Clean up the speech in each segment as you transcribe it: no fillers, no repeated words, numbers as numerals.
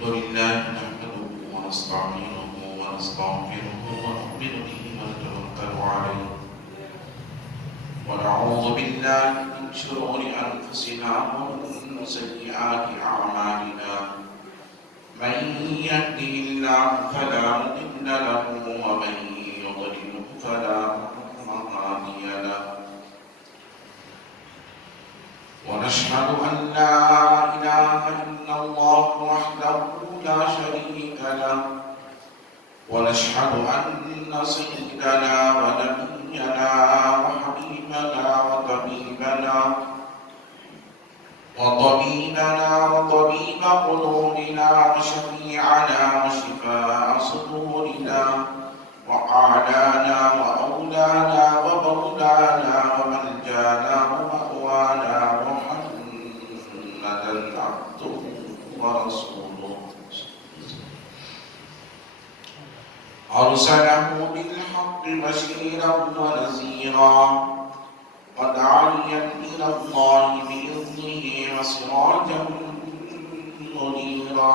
الحمد لله نحمده ونستعينه ونستغفره ونؤمن به ونتوكل عليه ونعوذ بالله من شرور أنفسنا ومن سيئات أعمالنا من يهده الله فلا مضل له ومن يضلل فلا هادي له ونشهد أن لا إله إلا الله وحده لا شريك له ونشهد أن سيدنا ونبينا وحبيبنا وطبيب قلوبنا وشفيعنا وشفاء صدورنا وأعلانا وأولانا ومولانا وملجانا ومأوانا محمدا عبده ورسوله أرسله بالحق بشيرا ونذيرا وداعيا إلى الله بإذنه وسراجا منيرا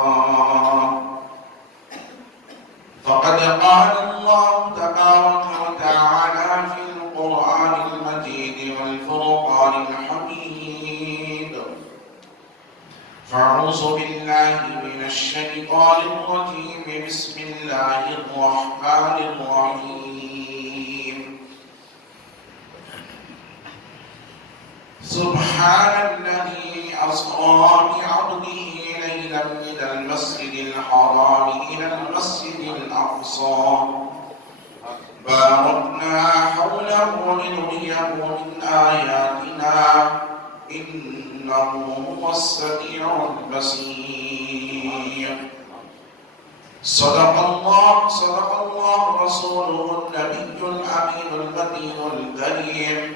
فقد قال الله تبارك وتعالى في القرآن المجيد والفرقان الحميد فأعوذ بالله من الشيطان الرجيم بسم الله الرحمن الرحيم سبحان الذي أسرى بعبده ليلا من المسجد الحرام إلى المسجد الأقصى باركنا حوله لنريه من آياتنا إنه هو السميع البصير صدق الله رسوله النبي الأمين المتين الكريم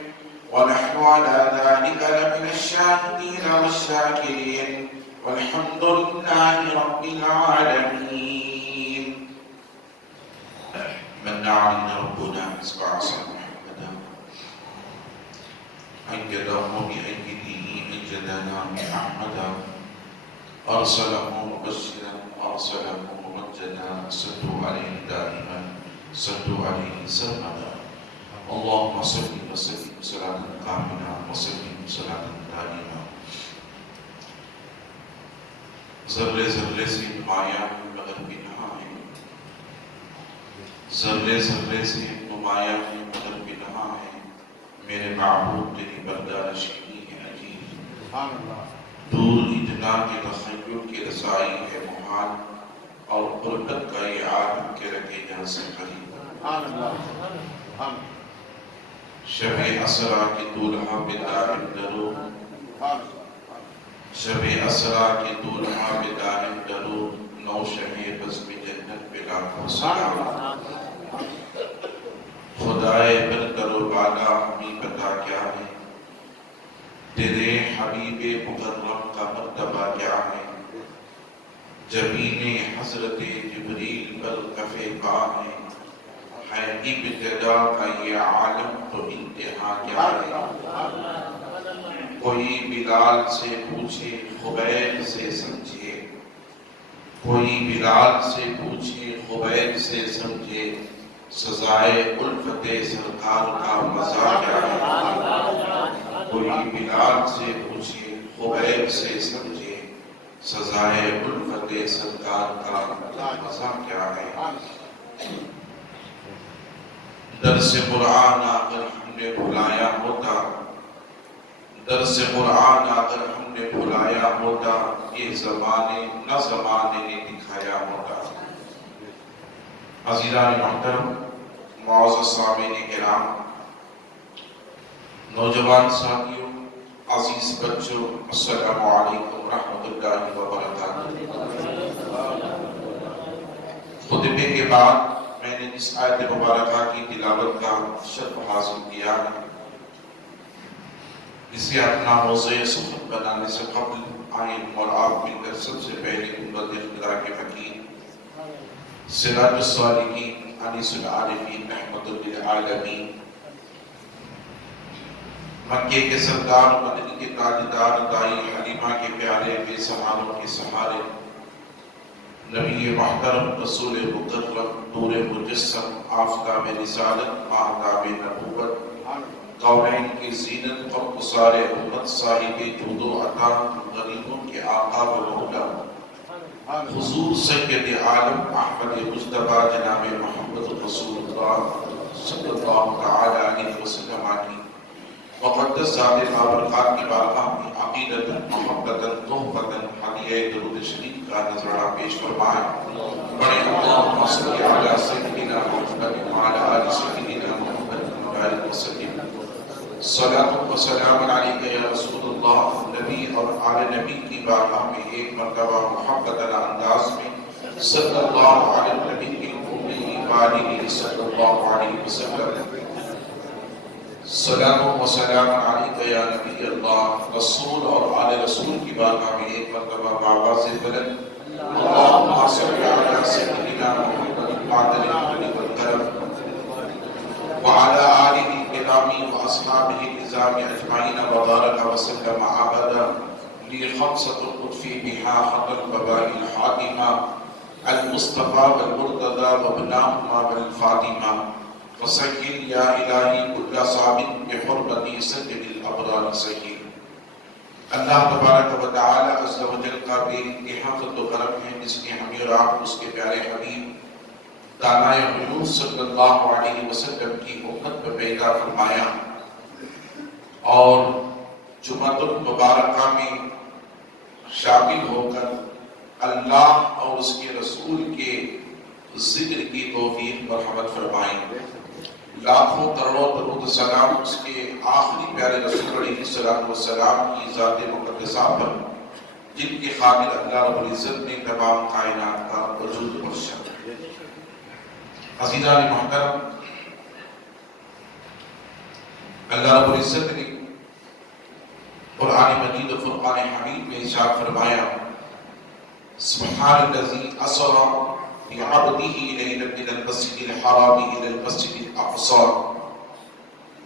ونحن على ذلك لمن الشاهدين والشاكرين والحمد لله رب العالمين من دعانا ربنا اسمع محمدا أيده بأيده أجدنا محمدا أرسله مبشرا أرسله ممجدا صلوا عليه دائما صلوا عليه سرمدا اللهم صل وسلم صلاة كاملة وسلم صلاة دائمة ذرے ذرے سے نمایاں مگر بھی نہ ہے ذرے ذرے سے نمایاں مگر بھی نہ ہے میرے معبود تیری بردارشی ہے عجیب دور اتنا کے تخیل کی رسائی ہے محال اور قربت کا یہ عالم کے رکھے جہاں سے قریب شب اسرا کی دولہا بدار درو شب اسرا کی دولہا بدار درو نو شب بزم جنت بلا سلام خدائے برتر و بالا ہمیں پتا کیا ہے تیرے حبیب مکرم کا مرتبہ کیا ہے جبین حضرت جبریل پر کفے پا ہے ابتدا کا یہ عالم تو انتہا کیا ہے کوئی بلال سے پوچھے خبیب سے سمجھے کوئی بلال سے پوچھے خبیب سے سمجھے سزائے الفت سرکار کا مزہ کیا ہے کوئی بلال سے پوچھے خبیب سے سمجھے سزائے الفت سرکار کا مزہ کیا ہے درس قرآن اگر ہم نے بھلایا ہوتا درس قرآن اگر ہم نے بھلایا ہوتا یہ زمانے نہ زمانے نے دکھایا ہوتا عزیزان محترم معزز سامعین کرام نوجوان ساتھیوں عزیز بچوں السلام علیکم ورحمۃ اللہ وبرکاتہ خطبے کے بعد میں نے اس آیت مبارکہ کی تلاوت کا شرف حاصل کیا ہے اسے اپنا موضوع سخن بنانے سے قبل آئین اور آپ مل کر سب سے پہلے امت خدا کے فقیر صراط الصالحین انیس العارفین رحمت للعالمین مکے کے سردار مدنی کے تاجدار دائی حلیمہ کے پیارے بے سہاروں کے سہارے نبی محترم رسول مکرم نور مجسم آفتاب رسالت آفتاب نبوت کونین کی زینت قم سار امت صاحب جود و عطا غریبوں کے آقا و مولا حضور سید عالم احمد مجتبی جناب محمد رسول اللہ صلی اللہ تعالی علیہ وسلم کی مقدس ذات بابرکات کی بارگاہ میں عقیدت محبت تحفت ہدیہ درود شریف کا نذرانہ پیش فرمائیں۔ بڑے اللہم صلی علی سیدنا محمد وعلی آل سیدنا محمد وبارک وسلم۔ صلاۃ و سلام علیکہ یا رسول اللہ، نبی اور آل نبی کی بارگاہ میں ایک مرتبہ محبت انداز میں صلی اللہ علیہ نبی کی امی وآلہ صلی اللہ علیہ وسلم۔ صلاۃ و سلام علیکہ یا نبی اللہ، رسول اور آل رسول کی بارگاہ میں ایک مرتبہ بآواز بلند اللہم صلی علی سیدنا محمد معدن الجود والکرم وعلی آلہ الکرام واصحابہ الکرام اجمعین وبارک وسلم ابدا لخمسۃ القدفی بہا حق الوباء الحاتمہ المصطفى والمرتضى وابناهما بالفاطمہ فسجل یا الہی کل ثابت بحرمت سید الابرار سید۔ اللہ تبارک و تعالی عز و جل کا بے انتہا فضل و کرم ہے جس نے ہمیں اور آپ اس کے پیارے حبیب دانائے غیوب صلی اللہ علیہ وسلم کی امت پر پیدا فرمایا اور جمعۃ المبارکہ میں شامل ہو کر اللہ اور اس کے رسول کے ذکر کی توفیق مرحمت فرمائیں۔ لاکھوں کروڑوں درود سلام اس کے آخری پیارے رسول علیہ السلام کی ذات مقدسہ پر جن کے خاطر اللہ رب العزت نے تمام کائنات کا وجود بخشا۔ عزیزان محترم، اللہ رب العزت نے قرآن مجید و فرقان حمید میں ارشاد فرمایا سبحان الذی اسری بعبده لیلا من المسجد الحرام الى المسجد الاقصى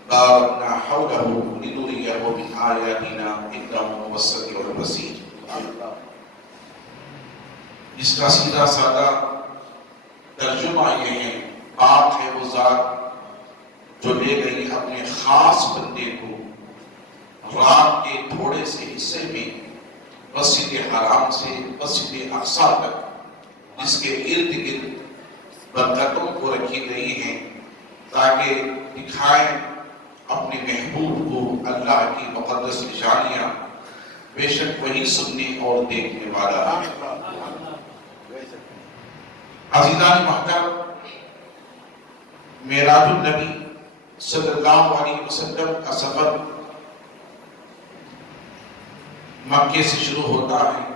بارکنا حوله لنریہ من آیاتنا انہ هو السمیع البصیر۔ اس کا سیدھا سادہ ترجمہ یہ ہے، پاک ہے وہ ذات جو لے گئی اپنے خاص بندے کو رات کے تھوڑے سے حصے میں مسجد حرام سے مسجد اقصی تک جس کے ارد گرد برکتوں کو رکھی گئی ہیں تاکہ دکھائیں اپنے محبوب کو اللہ کی مقدس نشانیاں، بے شک وہی سننے اور دیکھنے والا ہے۔ عزیزان محترم، معراج النبی صلی اللہ علیہ وسلم کا سفر مکے سے شروع ہوتا ہے،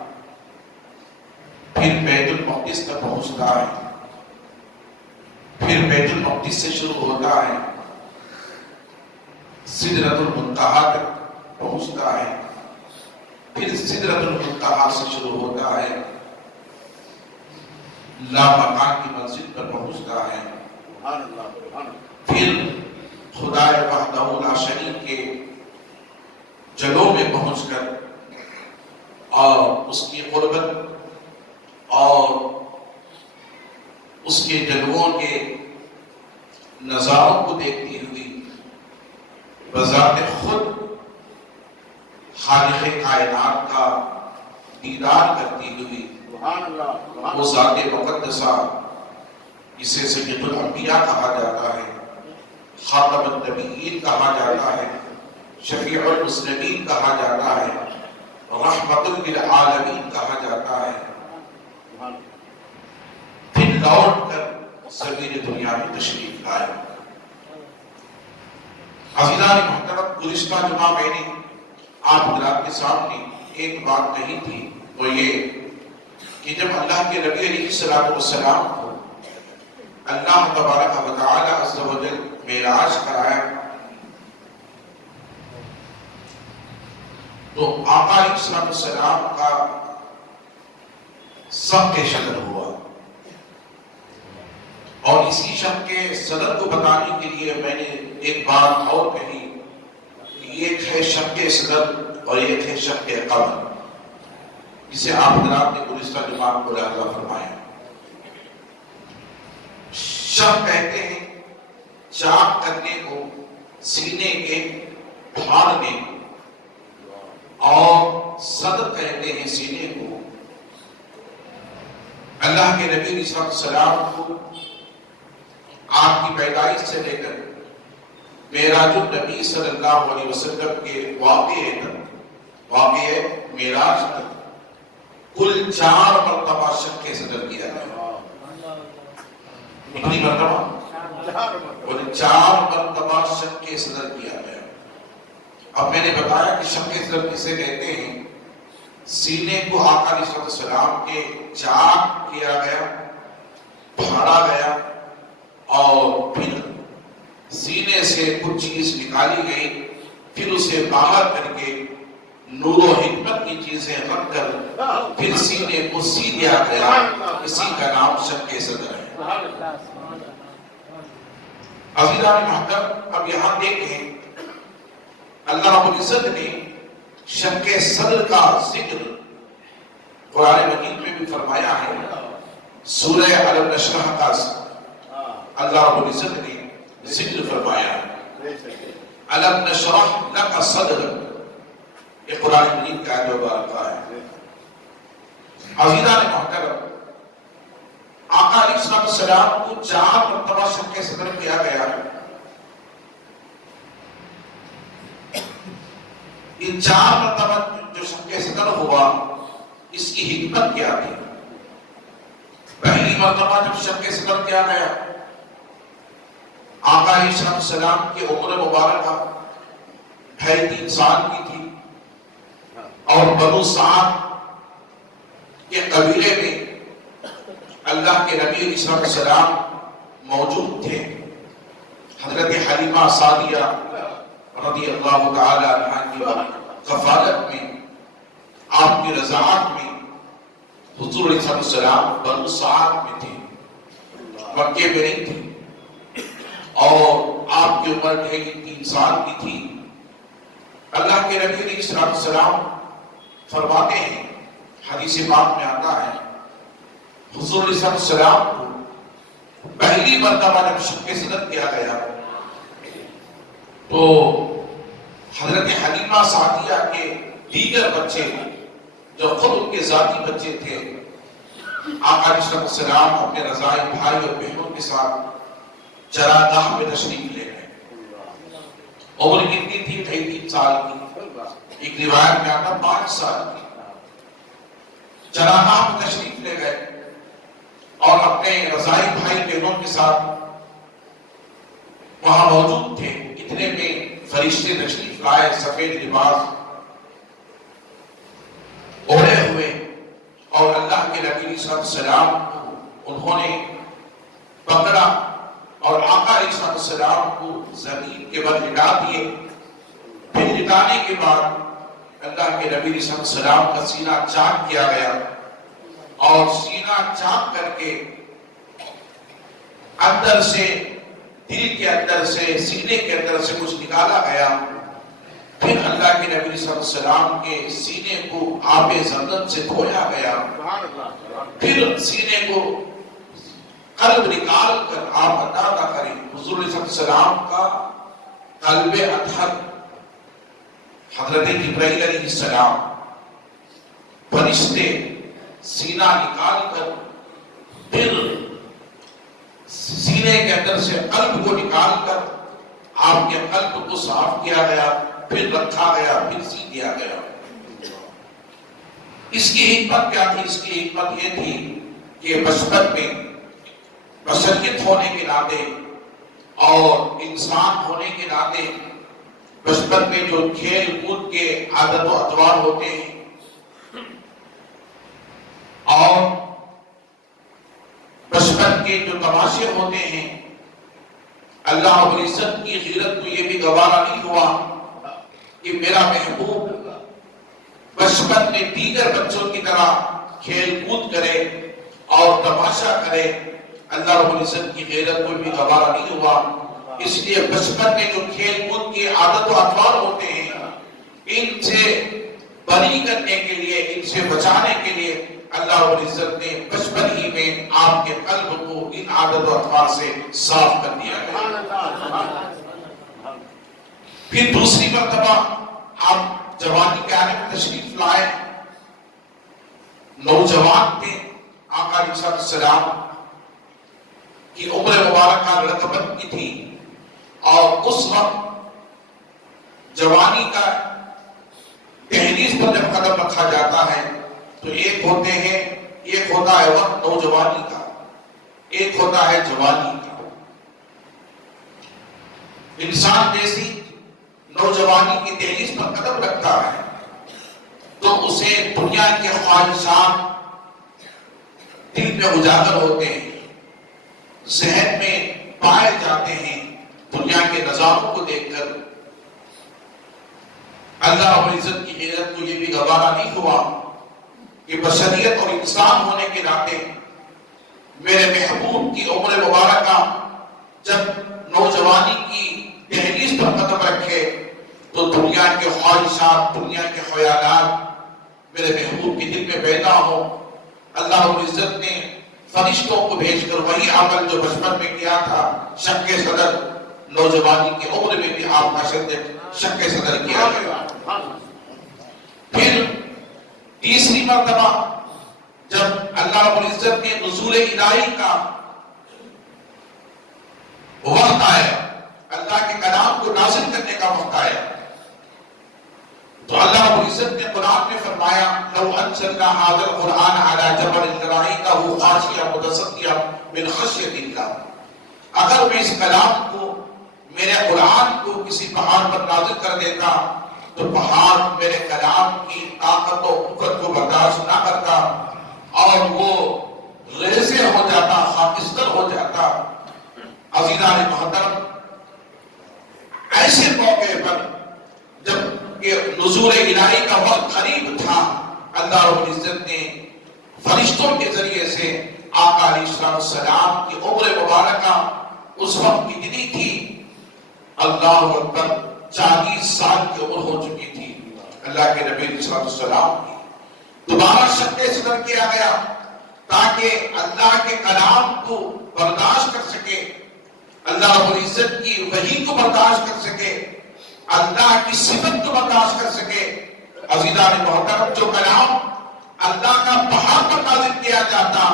پھر بیت المقدس تک پہنچتا ہے، پھر بیت المقدس سے شروع ہوتا ہے، سدرۃ المنتہا تک پہنچتا ہے، پھر سدرۃ المنتہا سے شروع ہوتا ہے، لامکان کی منزل پر پہنچتا ہے، پھر خدا وحدہ لا شریک کے جلوں میں پہنچ کر اور اس کی قربت اور اس کے جلووں کے نظاروں کو دیکھتی ہوئی بذات خود خالق کائنات کا دیدار کرتی ہوئی وہ ذات مقدسہ جسے سید الانبیاء کہا جاتا ہے، خاتم النبیین کہا جاتا ہے، شفیع المذنبین کہا جاتا ہے، رحمت للعالمین کہا جاتا ہے، پھر لوٹ کر زمین دنیا میں تشریف لائے۔ عزیزان محترم، گزشتہ جمعہ میں نے آپ حضرات کے سامنے ایک بات کہی تھی، وہ یہ کہ جب اللہ کے نبی علیہ السلام کو اللہ تبارک و تعالی عز و جل معراج کرایا تو آقا علیہ السلام کا سب کے شکل ہوا، اور اسی شب کے صدر کو بتانے کے لیے میں نے ایک بات اور کہی کہ ایک ہے شب کے صدر اور ایک ہے شب کے قمر۔ جسے آپ حضرات نے گزشتہ جمعہ کو ملاحظہ فرمایا. شق کہتے ہیں چاک کرنے کو، سینے کے پھاڑنے کو، اور صدر کہتے ہیں سینے کو. اللہ کے نبی علیہ السلام کو آپ کی پیدائش سے لے کر معراج النبی صلی اللہ علیہ وسلم کے واقعے معراج تک کل 4 مرتبہ شق صدر کیا گیا. کتنی مرتبہ؟ کل 4 مرتبہ شق صدر کیا گیا. اب میں نے بتایا کہ شق صدر کسے کہتے ہیں. سینے کو آقا علیہ السلام کے چاک کیا گیا، پھاڑا گیا، اور پھر سینے سے کچھ چیز نکالی گئی، پھر اسے باہر کر کے نور و حکمت کی چیزیں رکھ کر پھر سینے کو سی دیا گیا. اسی کا نام شق صدر ہے. عزیزان محترم، اب یہاں دیکھیں اللہ رب العزت نے شق صدر کا ذکر قرآن مجید میں بھی فرمایا ہے. سورہ علم نشرح کا اللہ رب العزت نے ذکر فرمایا ہے. علم نشرح لک صدرک، یہ قرآن مجید کا آیت مبارکہ ہے. عزیزان محترم، آقا علیہ السلام کو 4 مرتبہ شق صدر کیا گیا. ان 4 مرتبہ جو شق صدر ہوا، اس کی حکمت کیا تھی؟ پہلی مرتبہ جب شق صدر کیا گیا، آقا علیہ السلام کی عمر مبارکہ 3.5 سال کی تھی، اور بنو سعد کے قبیلے میں اللہ کے نبی علیہ السلام موجود تھے. حضرت حلیمہ سعدیہ رضی اللہ تعالی عنہ کی کفالت میں، آپ کی رضاعت میں حضور علیہ السلام بنو سعد میں تھے، مکے میں نہیں تھی، اور آپ کی عمر 3 سال کی تھی. اللہ کے نبی علیہ السلام فرماتے ہیں، حدیث پاک میں آتا ہے، حضور علیہ السلام کو پہلی مرتبہ جب شق صدر کیا گیا تو حضرت حلیمہ سعدیہ کے دیگر بچے جو خود ان کے ذاتی بچے تھے، آقا علیہ السلام اپنے رضاعی بھائی اور بہنوں کے ساتھ چراگاہ میں تشریف لے گئے. عمر کتنی تھی؟ 3 سال کی. ایک روایت میں آتا 5 سال کی. چراگاہ میں تشریف لے گئے اور اپنے رضاعی بھائی بہنوں کے ساتھ وہاں موجود تھے. اتنے میں فرشتے تشریف لائے، سفید لباس اوڑھے ہوئے، اور اللہ کے نبی علیہ السلام انہوں نے پکڑا اور آقا علیہ السلام کو زمین کے بل لٹا دیے. پھر لٹانے کے بعد اللہ کے نبی علیہ السلام کا سینہ چاک کیا گیا، اور سینہ چاک کر کے اندر سے، دل کے اندر سے، سینے کے اندر سے کچھ نکالا گیا. پھر اللہ کے نبی صلی اللہ علیہ وسلم کے سینے کو آب زمزم سے دھویا گیا. پھر سینے کو قلب نکال کر آپ اندازہ کریں، حضور صلی اللہ علیہ وسلم کا قلب اطہر حضرت جبرائیل علیہ السلام فرشتے سینہ نکال کر پھر سینے کے اندر سے قلب کو نکال کر آپ کے قلب کو صاف کیا گیا، پھر رکھا گیا، پھر سی دیا گیا. اس کی حکمت کیا تھی؟ اس کی حکمت یہ تھی کہ بچپن میں بشریت ہونے کے ناطے اور انسان ہونے کے ناطے بچپن میں جو کھیل کود کے عادت و اطوار ہوتے ہیں اور بچپن کے جو تماشے ہوتے ہیں، اللہ رب العزت کی غیرت کو یہ بھی گوارا نہیں ہوا کہ میرا محبوب بچپن میں دیگر بچوں کی طرح کھیل کود کرے اور تماشا کرے. اللہ رب العزت کی غیرت کو بھی گوارا نہیں ہوا. اس لیے بچپن میں جو کھیل کود کی عادت و اطوار ہوتے ہیں، ان سے بری کرنے کے لیے، ان سے بچانے کے لیے اللہ رب العزت نے بچپن ہی میں آپ کے قلب کو ان عادت و اطوار سے صاف کر دیا ہے۔ پھر دوسری مرتبہ آپ جوانی کے آنے میں تشریف لائے، نوجوان تھے، آقا علیہ السلام کی عمر مبارکہ لڑکپن کی تھی، اور اس وقت جوانی کا دہلیز پر جب قدم رکھا جاتا ہے تو ایک ہوتا ہے وقت نوجوانی کا، ایک ہوتا ہے جوانی کا۔ انسان جیسی نوجوانی کی دہلیز پر قدم رکھتا ہے تو اسے دنیا کے خواہشات دل میں اجاگر ہوتے ہیں، ذہن میں پائے جاتے ہیں۔ دنیا کے نظاروں کو دیکھ کر اللہ رب العزت کی غیرت کو یہ بھی گوارا نہیں ہوا کہ بشریت اور انسان ہونے کے ناطے میرے محبوب کی عمر مبارکہ جب نوجوانی کی دہلیز پر قدم رکھے تو دنیا کے خواہشات، دنیا کے خیالات میرے محبوب کے دل میں پیدا ہو۔ اللہ رب العزت نے فرشتوں کو بھیج کر وہی عمل جو بچپن میں کیا تھا شق صدر نوجوانی کی عمر میں بھی آپ کا شق صدر کیا گیا۔ پھر تیسری مرتبہ جب اللہ رب العزت نے نزول الہی کا وقت آیا، اللہ کے کلام کو نازل کرنے کا وقت آیا، تو اللہ رب العزت نے قرآن میں فرمایا لو انزلنا هذا القرآن على جبل لرأيته خاشعا متصدعا من خشیۃ اللہ، اگر میں اس کلام کو، میرے قرآن کو کسی پہاڑ پر نازل کر دیتا تو پہاڑ میرے کلام کی طاقت و قوت کو برداشت نہ کرتا اور وہ ریزے ہو جاتا، خاکستر ہو جاتا۔ عزیزان محترم، ایسے موقع پر جب کہ نزول الہی کا وقت قریب تھا، اللہ رب العزت نے فرشتوں کے ذریعے سے آقا علیہ السلام کی عمر مبارکہ اس وقت کتنی تھی؟ اللہ اکبر، 40 سال کی عمر ہو چکی تھی اللہ کے نبی علیہ السلام کی۔ دوبارہ شق صدر کیا گیا تاکہ اللہ کے کلام کو برداشت کر سکے، اللہ رب العزت کی وحی کو برداشت کر سکے، اللہ کی صفت کو برداشت کر سکے۔ عزیزان محترم، جو کلام اللہ کا پہاڑ پر نازل کیا جاتا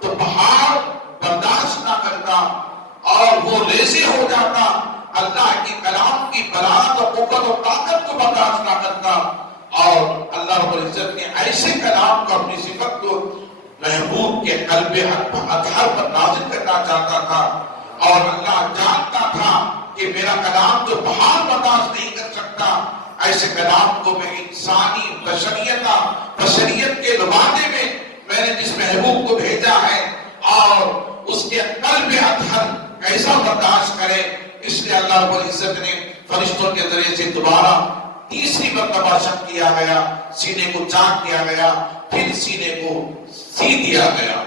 تو پہاڑ برداشت نہ کرتا اور وہ ریزے ہو جاتا، اللہ کی کلام کی بلاغت و قوت و طاقت کو برداشت نہ کرتا، اور اللہ رب العزت نے ایسے کلام کو، اپنی صفت کو محبوب کے قلب اطہر پر نازل کرنا چاہتا تھا، اور اللہ جانتا تھا کہ میرا کلام جو پہاڑ برداشت نہیں کر سکتا، ایسے کلام کو میں انسانی بشریت کے لبادے میں نے جس محبوب کو بھیجا ہے اور اس کے قلب اطہر کیسا برداشت کرے۔ اس لیے اللہ رب العزت نے فرشتوں کے ذریعے سے دوبارہ تیسری مرتبہ شق کیا گیا، سینے کو چاک کیا گیا، پھر سینے کو سی دیا گیا۔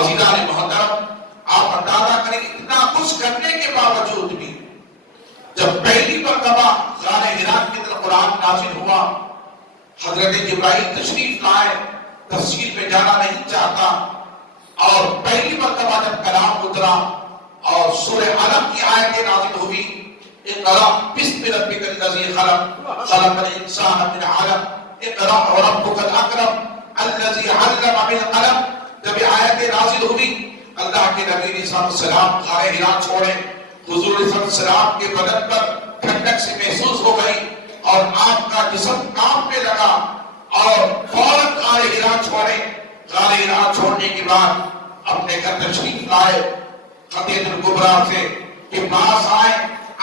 عزیزان محترم، آپ اندازہ کریں اتنا کچھ کرنے کے باوجود بھی جب پہلی مرتبہ غار حرا کی طرف قرآن نازل ہوا، حضرت جبرائیل تشریف لائے، تفسیر میں جانا نہیں چاہتا، اور پہلی مرتبہ جب کلام اترا اور سورہ علق کی آیتیں نازل ہوئی، اقرأ بسم ربک الذی خلق خلق الانسان من علق اقرأ وربک الاکرم الذی علم بالقلم، جب آیتیں نازل ہوئی اللہ کے نبی علیہ السلام غار حرا چھوڑے، حضور علیہ السلام کے بدن پر ٹھنڈک سے محسوس ہو گئی اور آپ کا جسم کانپنے لگا، اور فوراً غار حرا چھوڑے۔ غار حرا چھوڑنے کے بعد اپنے گھر تشریف لائے، خدیجہ الکبریٰ سے کہ پاس آئے،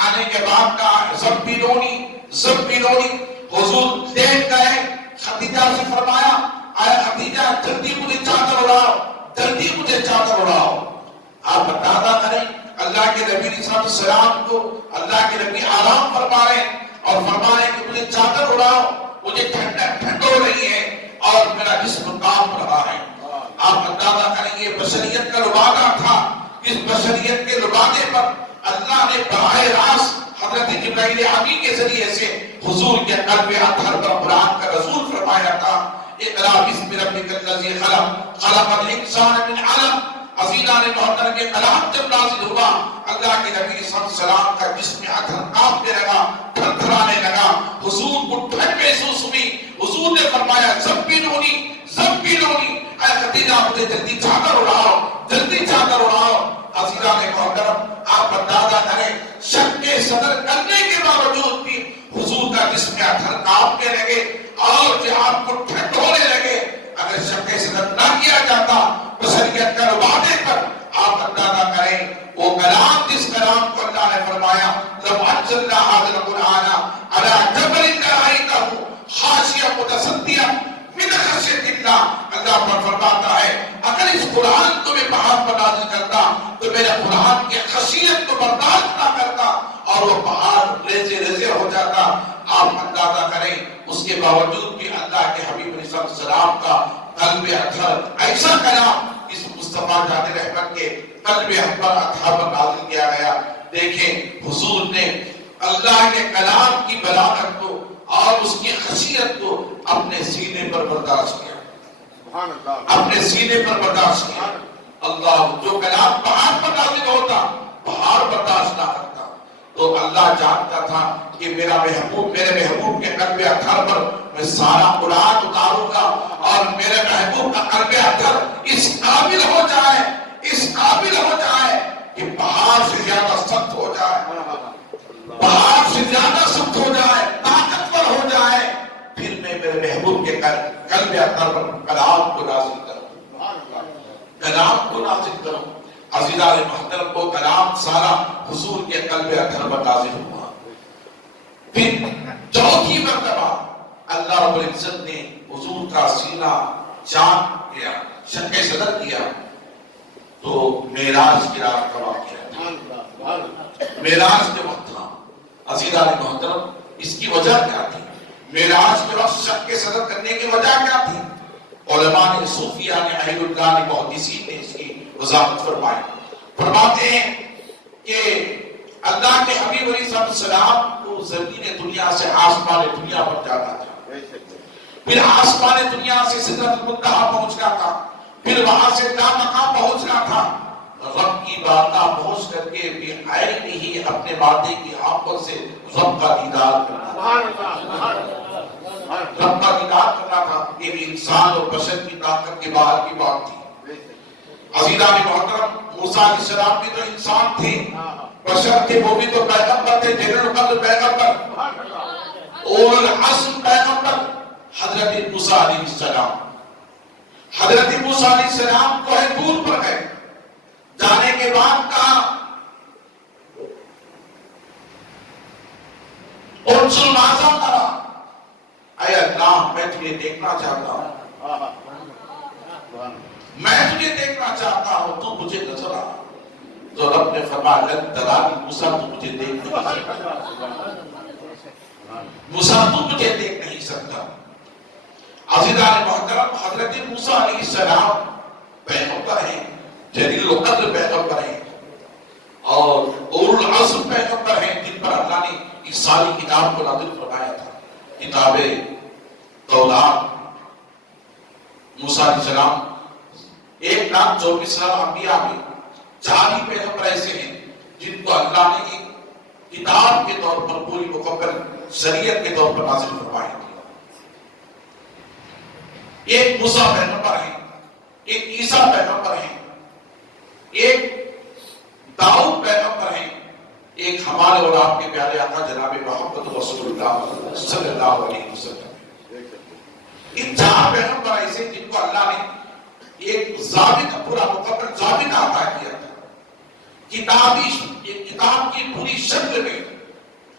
آنے کے بعد کہا زبیلونی، حضور دیکھ گئے، خدیجہ سے فرمایا اے خدیجہ جلدی مجھے چادر اڑاؤ، جلدی مجھے چادر اڑاؤ۔ آپ بتانا کریں اللہ کے نبی علیہ السلام کو اللہ کے نبی آرام فرما رہے اور فرما رہے کہ مجھے چادر اڑاؤ، مجھے ٹھنڈ ہو رہی ہے اور میرا جسم کانپ رہا ہے۔ آپ اندازہ کریں یہ بشریت کا لبادہ تھا، اس بشریت کے لبادے پر اللہ نے براہ راست حضرت جبرائیل امین کے ذریعے سے حضور کے قلب اطہر پر قرآن کا رسول فرمایا تھا اقرا بسم ربک الذی خلق خلق الانسان من علق۔ عزیزان محترم کے کلام جب نازل ہوا اللہ کے نبی صلی اللہ علیہ وسلم کا جسم اطہر کانپنے لگا، تھر تھرانے لگا، حضور کو ٹھنڈ محسوس ہوئی۔ حضور نے فرمایا زمبلونی زمبلونی، اے خدیجہ مجھے جلدی چادر اڑاؤ، جلدی چادر اڑاؤ۔ عزیزان محترم آپ اندازہ کریں شک صدر کرنے کے باوجود بھی حضور کا جسم اطہر کانپنے لگے اور جو آپ کو ٹھنڈ ہونے لگے۔ اگر شک صدر نہ کیا جاتا بشریت کا وعدے پر، آپ اندازہ کریں وہ کلام جس کلام کو اللہ نے فرمایا لو انزلنا هذا القرآن على جبل لرأيته خاشعا متصدعا من خشیۃ اللہ۔ اللہ پر فرماتا ہے اگر اس قرآن کو میں پہاڑ پر نازل کرتا تو میرے قرآن کی خشیت کو برداشت نہ کرتا اور وہ پہاڑ ریزے ریزے ہو جاتا۔ آپ اندازہ کریں اس کے باوجود بھی اللہ کے حبیب صلی اللہ علیہ وسلم کا قلب اطہر ایسا کلام اس مصطفیٰ جان رحمت کے قلب اطہر پر نازل کیا گیا۔ دیکھیں حضور نے اللہ کے کلام کی بلاغت کو اور اس کی خشیت کو اپنے سینے پر برداشت کیا، اپنے سینے پر برداشت کیا۔ اللہ جو کلام پہاڑ پر نازل ہوتا پہاڑ برداشت نہ کرتا، تو اللہ جانتا تھا کہ میرے محبوب کے قلب اطہر پر میں سارا قرآن اتاروں گا اور میرے محبوب کا قلب اطہر اس قابل ہو جائے، اس قابل ہو جائے کہ پہاڑ سے زیادہ سخت ہو جائے، پہاڑ سے زیادہ سخت ہو جائے، طاقتور ہو جائے، پھر میں میرے محبوب کے قلب اطہر پر کلام کو نازل کروں، کلام کو نازل کروں۔ عزیزان محترم کو کلام سارا حضور کے قلب اطہر پر نازل ہوا۔ پھر چوتھی مرتبہ اللہ رب العزت نے حضور کا سینہ چاک کیا، شق صدر کیا، تو معراج کی رات کا واقعہ تھا، معراج کے وقت تھا۔ عزیزان محترم اس کی وجہ کیا تھی؟ معراج کے وقت شق صدر کرنے کی وجہ کیا تھی؟ علماء نے، صوفیہ نے، اہل اللہ نے، محدثین نے اس کی وضاحت فرمائی۔ فرماتے ہیں کہ اللہ کے حبیب علیہ السلام کو زمین دنیا سے آسمان دنیا پر جانا تھا، پھر آسمان دنیا سے سدرۃ المنتہا پہنچنا تھا، پھر وہاں سے لامقام پہنچنا تھا، رب کی بارگاہ پہنچ کر کے بھی عین ہی اپنے وعدے کی آنکھوں سے رب کا دیدار کرنا تھا، رب کا دیدار کرنا تھا۔ یہ بھی انسان اور بشر کی طاقت کے باہر کی بات تھی۔ عزیزان محترم موسیٰ علیہ السلام بھی تو انسان تھے، بشر تھے، وہ بھی تو پیغمبر تھے، جلیل القدر پیغمبر، اولو العزم پیغمبر حضرت موسیٰ علیہ السلام۔ حضرت موسیٰ علیہ السلام کوہ طور پر گئے، جانے کے بعد کہا انظر ماذا ترى، اے اللہ میں تجھے دیکھنا چاہتا ہوں، میں تجھے دیکھنا چاہتا ہوں، تو مجھے نظر آ۔ تو رب نے فرمایا لن ترانی، موسیٰ تو مجھے دیکھ نہیں سکتا، موسیٰ تو مجھے دیکھ نہیں سکتا۔ عزیزان محترم حضرت موسیٰ علیہ السلام پیغمبر ہیں، جلیل القدر پیغمبر ہیں اور اولو العزم پیغمبر ہیں، جن پر اللہ نے اس ساری کتاب کو نازل فرمایا تھا، کتاب تورات۔ موسیٰ علیہ السلام 1,24,000 انبیاء میں 4 ہی پیغمبر ایسے ہیں جن کو اللہ نے ایک کتاب کے طور پر پوری مکمل شریعت کے طور پر نازل فرمائی تھی۔ ایک موسیٰ پیغمبر ہیں، ایک عیسیٰ پیغمبر ہیں، ایک داؤد پیغمبر ہیں، ایک ہمارے اور آپ کے پیارے آقا جناب محمد رسول اللہ صلی اللہ علیہ وسلم۔ ان 4 پیغمبر ایسے جن کو اللہ نے ایک ضابط پورا مکمل ضابط عطا کیا تھا، کتاب کی پوری شکل میں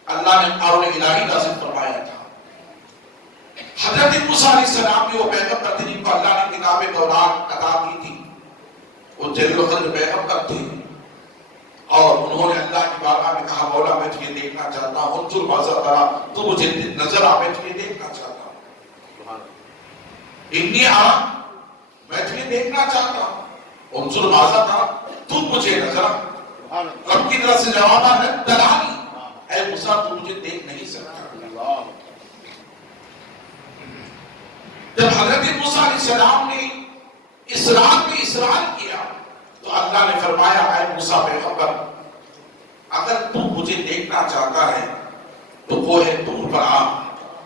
اللہ نے قرآن الہی نازل فرمایا تھا۔ حضرت موسیٰ علیہ السلام بھی وہ پیغمبر تھے جن کو اللہ نے کتاب تورات عطا کی تھی، وہ جلیل القدر پیغمبر تھے اور انہوں نے اللہ کی بارگاہ میں کہا مولا میں تجھے دیکھنا چاہتا ہوں، انظر ماذا ترى، تو مجھے نظر آ، میں تجھے دیکھنا چاہتا ہوں، انی ارا، میں تجھے دیکھنا چاہتا ہوں، انظر ماذا ترى، تو مجھے نظر آ۔ رب کی طرف سے جواب ہے ترانی، اے موسیٰ تو مجھے دیکھ نہیں سکتا، جب حضرت موسیٰ علیہ السلام نے اسراء میں اسرار کیا تو اللہ نے فرمایا اے موسیٰ پیغمبر اگر تو مجھے دیکھنا چاہتا ہے تو کوہ طور پر آ،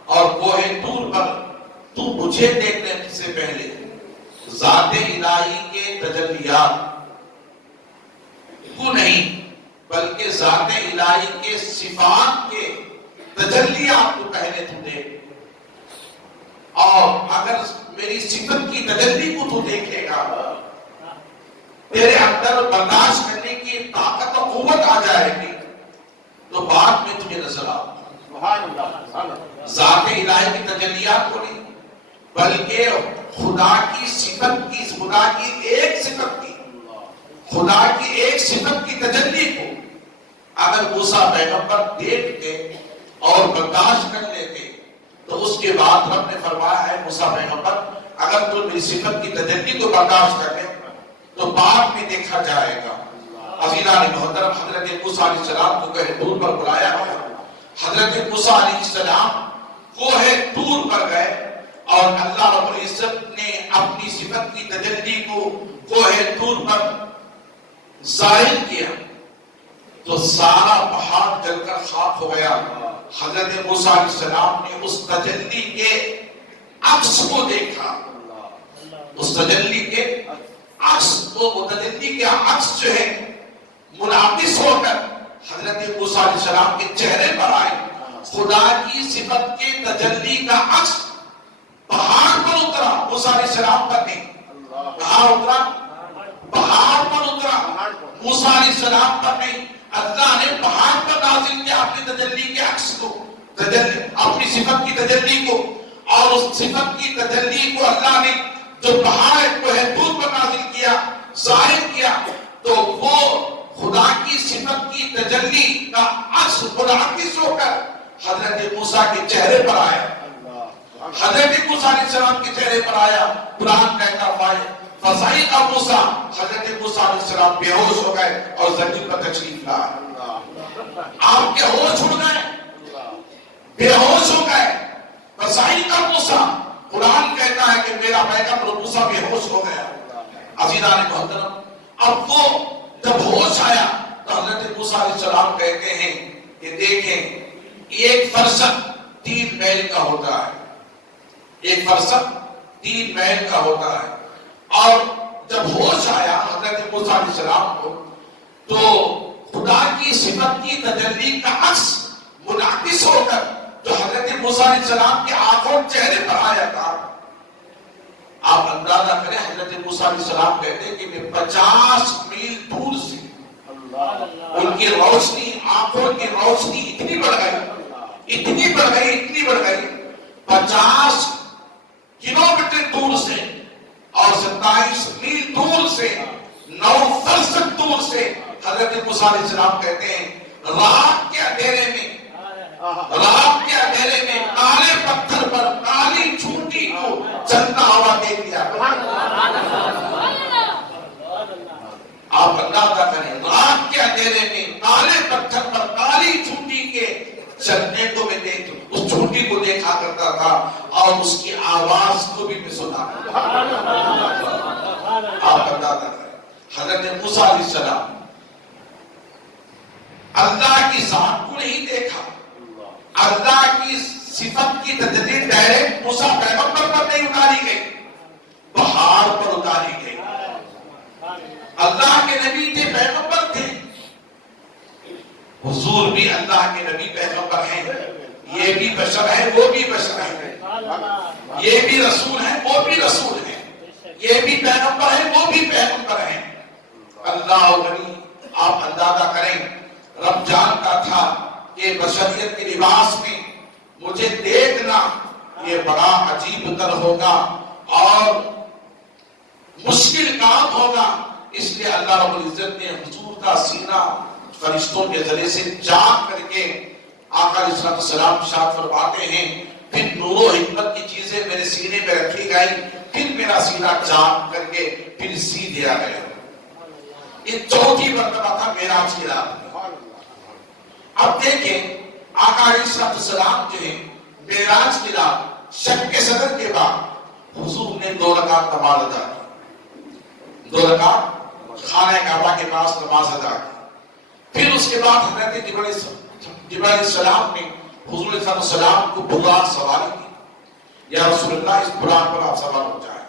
اور کوہ طور پر تو مجھے دیکھنے سے پہلے ذات الہی کے تجلیات کو نہیں بلکہ ذات الہی کے صفات کے تجلیات کو پہلے تو دیکھ، اور اگر میری صفت کی تجلی کو تو دیکھے گا تیرے اندر برداشت کرنے کی طاقت و قوت آ جائے گی تو بعد میں تجھے نظر آ ذات الہی کی تجلیات کو نہیں بلکہ خدا کی صفت کی، خدا کی ایک صفت کی، خدا کی ایک صفت کی تجلی کو اگر موسیٰ پیغمبر دیکھتے اور برداشت کر لیتے تو اس کے بعد رب نے فرمایا ہے موسیٰ پیغمبر اگر تو میری صفت کی تجلی کو برداشت کر لے تو بعد میں دیکھا جائے گا۔ عزیزان محترم، حضرت موسیٰ علیہ السلام کو کوہ طور پر بلایا گیا۔ حضرت موسیٰ علیہ السلام کوہ طور پر گئے اور اللہ رب العزت نے اپنی صفت کی تجلی کو کوہ طور پر ظاہر کیا تو سارا پہاڑ جل کر خاک ہو گیا۔ حضرت موسیٰ علیہ السلام نے اس تجلی کے عکس کو دیکھا، اس تجلی کے عکس کو، وہ تجلی کے عکس جو ہے منعکس ہو کر حضرت موسیٰ علیہ السلام کے چہرے پر آئے۔ خدا کی صفت کے تجلی کا عکس پہاڑ پر اترا، موسیٰ علیہ السلام پر نہیں، کہاں اترا؟ پہاڑ پر اترا، موسیٰ علیہ السلام پر نہیں۔ اللہ نے پہاڑ پر نازل کیا اپنی تجلی کے عکس کو، اپنی صفت کی تجلی کو، اور اس صفت کی تجلی کو اللہ نے جو پہاڑ کوہ طور پر نازل کیا، ظاہر کیا، تو وہ خدا کی صفت کی تجلی کا عکس منعکس ہو کر حضرت موسیٰ کے چہرے پر آیا، حضرت موسیٰ علیہ السلام کے چہرے پر آیا۔ قرآن کہتا ہے فصعق موسیٰ، حضرت موسیٰ علیہ السلام بے ہوش ہو گئے اور زمین پر تشریف لائے۔ آپ کے ہوش اڑ گئے، بے ہوش ہو گئے۔ فصعق موسیٰ، قرآن کہتا ہے کہ میرا پیغمبر موسیٰ بے ہوش ہو گیا۔ عزیزان محترم، اب وہ جب ہوش آیا تو حضرت موسیٰ علیہ السلام کہتے ہیں کہ دیکھیں ایک فرسخ 3 میل کا ہوتا ہے، ایک فرسخ 3 میل کا ہوتا ہے، اور جب ہوش آیا حضرت موسیٰ علیہ السلام کو تو خدا کی صفت کی تجلی کا عکس منعکس ہو کر جو حضرت موسیٰ علیہ السلام کے آنکھوں چہرے پر آیا تھا، آپ اندازہ کریں حضرت موسیٰ علیہ السلام کہتے ہیں کہ میں 50 میل دور سے ان کی روشنی، آنکھوں کی روشنی اتنی بڑھ گئی، اتنی بڑھ گئی، اتنی بڑھ گئی، 50 کلومیٹر دور سے اور 27 میل دور سے، 9 فرسخ دور سے حضرت موسیٰ علیہ السلام کہتے ہیں رات کے اندھیرے میں، رات کے اندھیرے میں کالے پتھر پر کالی چونٹی کو چلتا ہوا دیکھ لیا۔ آپ اندازہ کریں رات کے اندھیرے میں کالے پتھر پر کالی چونٹی کے چلنے کو میں دیکھ، اس چونٹی کو دیکھا کرتا تھا اور اس کی آواز کو بھی میں سنا کرتا تھا۔ آپ اندازہ کریں حضرت موسیٰ علیہ السلام اللہ کی ذات کو نہیں دیکھا، اللہ کی صفت کی تجلی ڈائریکٹ موسیٰ پیغمبر پر نہیں اتاری گئی، پہاڑ پر اتاری گئی۔ اللہ کے نبی تھے، پیغمبر تھے، حضور بھی اللہ کے نبی پیغمبر ہیں، یہ بھی بشر ہے وہ بھی بشر ہے، یہ بھی رسول ہے وہ بھی رسول ہے، یہ بھی پیغمبر ہے وہ بھی پیغمبر ہے۔ اللہ غنی، آپ اندازہ کریں رب جانتا تھا کہ بشریت کے لباس میں مجھے دیکھنا یہ بڑا عجیب تر ہوگا اور مشکل کام ہوگا، اس لیے اللہ رب العزت نے حضور کا سینہ فرشتوں کے ذریعے سے چاک کر کے آقا علیہ السلام ارشاد فرماتے ہیں پھر نور و حکمت کی چیزیں میرے سینے میں رکھی گئی، پھر میرا سینہ چاک کر کے پھر سی دیا گیا۔ یہ 4تھی مرتبہ تھا معراج کی رات میں۔ اب دیکھیں آقا علیہ السلام جو ہیں معراج کی رات شق صدر کے بعد حضور نے 2 رکعت نماز ادا کی، 2 رکعت خانہ کعبہ کے پاس نماز ادا کی۔ پھر اس کے بعد حضرت جبرائیل علیہ السلام نے حضور علیہ السلام کو بغداد سواری کی، یا رسول اللہ اس بغداد پر آپ سوار ہو جائیں۔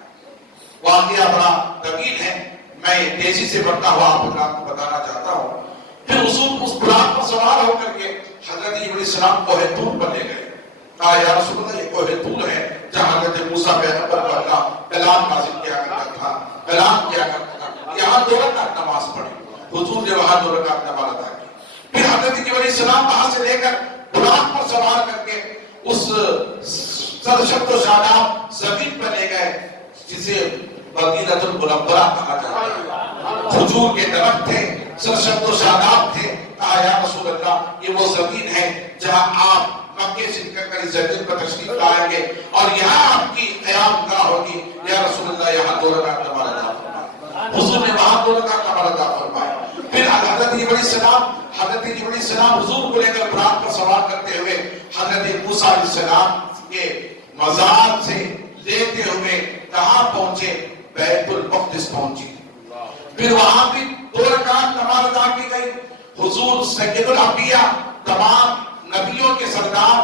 واقعہ بڑا طویل ہے، میں تیزی سے بڑھتا ہوا آپ حضرات کو بتانا چاہتا ہوں۔ پھر حضور اس بغداد پر سوار ہو کر کے حضرت جبرائیل علیہ السلام کوہ طور پر لے گئے۔ کہا یا رسول اللہ یہ کوہ طور ہے جہاں حضرت موسیٰ پیغمبر کو اللہ کلام نازل کیا کرتا تھا، کلام کیا کرتا تھا، یہاں 2 رکعت نماز پڑھی۔ حضور نے وہاں 2 رکعت نماز ادا کی۔ پھر حضرت جبرائیل علیہ السلام وہاں سے لے کر بغداد پر سوار کر کے اس سرشت و شاداب زمین پر لے گئے جسے مدینہ المنورہ کہا جاتا ہے۔ کھجور کے درخت تھے، سرشت و شاداب تھے۔ کہا یا رسول اللہ یہ وہ زمین ہے جہاں آپ مکے سے نکل کر اس زمین پر تشریف لائیں گے اور یہاں آپ کی قیام گاہ ہوگی۔ یا رسول اللہ یہاں 2 رکعت نماز ادا فرمائے۔ حضور نے وہاں 2 رکعت نماز ادا فرمائے۔ پھر حضرت جبرائیل علیہ السلام حضور کو لے کر بغداد پر سوار کرتے ہوئے حضرت موسیٰ علیہ السلام کے مزار سے لیتے ہوئے کہاں پہنچے؟ بیت المقدس پہنچے۔ پھر وہاں بھی 2 رکعت نماز ادا کی گئی۔ حضور سید الانبیاء، تمام نبیوں کے سردار